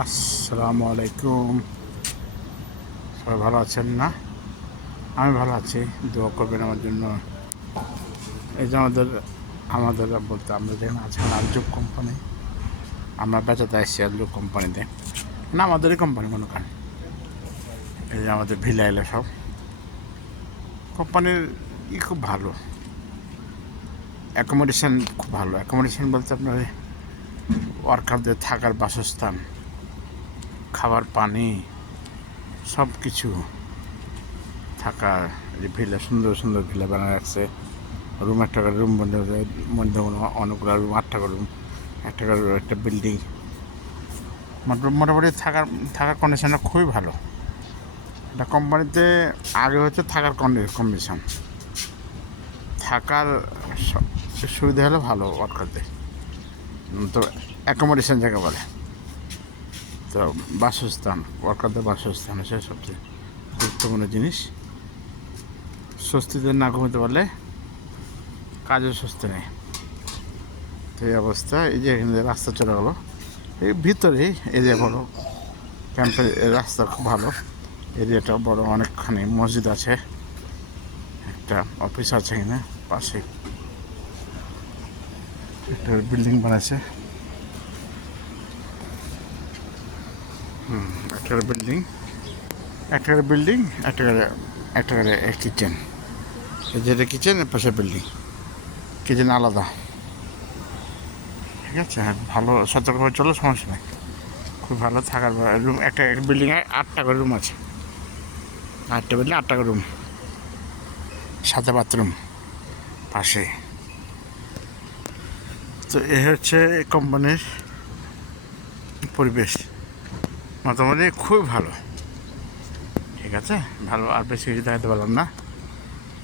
আসসালামু আলাইকুম। সবাই ভালো আছেন না? আমি ভালো আছি, দোয়া করবেন আমার জন্য। এই যে আমাদের বলতে আমরা যেখানে আছেন আলজুব কোম্পানি, আমরা বেচাতে আসছি আলজুব কোম্পানিতে, না আমাদেরই কোম্পানি মনে করেন। এই যে আমাদের ভিলা এলে সব কোম্পানির খুব ভালো, অ্যাকোমোডেশন খুব ভালো। অ্যাকোমোডেশন বলতে আপনার ওয়ার্কারদের থাকার বাসস্থান, খাবার, পানি, সব কিছু থাকার। যে ভিলা, সুন্দর সুন্দর ভিলা বানানো রাখছে। রুম, একটা করে রুম মধ্যে অনেকগুলো রুম, 8টা করে রুম, একটা করে একটা বিল্ডিং। মোটামুটি থাকার থাকার কন্ডিশনটা খুবই ভালো। এটা কোম্পানিতে আগে হচ্ছে থাকার কন্ডিশন, থাকার সুবিধা হলে ভালো ওয়ার্কারদের। তো অ্যাকোমোডেশন যাকে বলে, তো বাসস্থান, ওয়ার্কারদের বাসস্থান হচ্ছে সবচেয়ে গুরুত্বপূর্ণ জিনিস। স্বস্তিতে না ঘুমোতে পারলে কাজও স্বস্তি নেই। তো এই অবস্থা। এই যে এখানে রাস্তা চলে গেলো, এই ভিতরেই এরিয়া বড়, ক্যাম্পের রাস্তা খুব ভালো, এরিয়াটা বড়, অনেকখানি মসজিদ আছে, একটা অফিস আছে এখানে পাশে, একটা বিল্ডিং বানাচ্ছে। একটা বিল্ডিং, একটা কিচেন। যেটা কিচেন, পাশে বিল্ডিং, কিচেন আলাদা। ঠিক আছে, ভালো সতর্কভাবে চলো, সমস্যা নেই। খুব ভালো থাকার রুম, একটা বিল্ডিংয়ে 8টা করে রুম আছে, 8টা বিল্ডিং, 8টা করে রুম, সাথে বাথরুম পাশে। তো এ হচ্ছে কোম্পানির পরিবেশ, মোটামুটি খুবই ভালো। ঠিক আছে, ভালো। আর বেশি কিছু দেখাতে পারলাম না।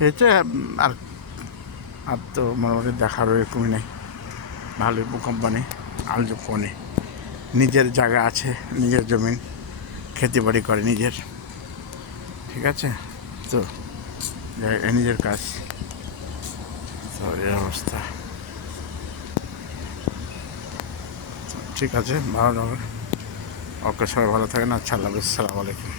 এই হচ্ছে আর আর তো মোটামুটি দেখার এরকমই নেই। ভালো কোম্পানি, আলজুব কোম্পানি। নিজের জায়গা আছে, নিজের জমিন, খেতে বাড়ি করে নিজের। ঠিক আছে, তো নিজের কাজ। তো এই অবস্থা। ঠিক আছে, ভালো হবে। ওকে, সবাই ভালো থাকেন। আচ্ছা, আল্লাহ হাফেজ, আসসালামু আলাইকুম।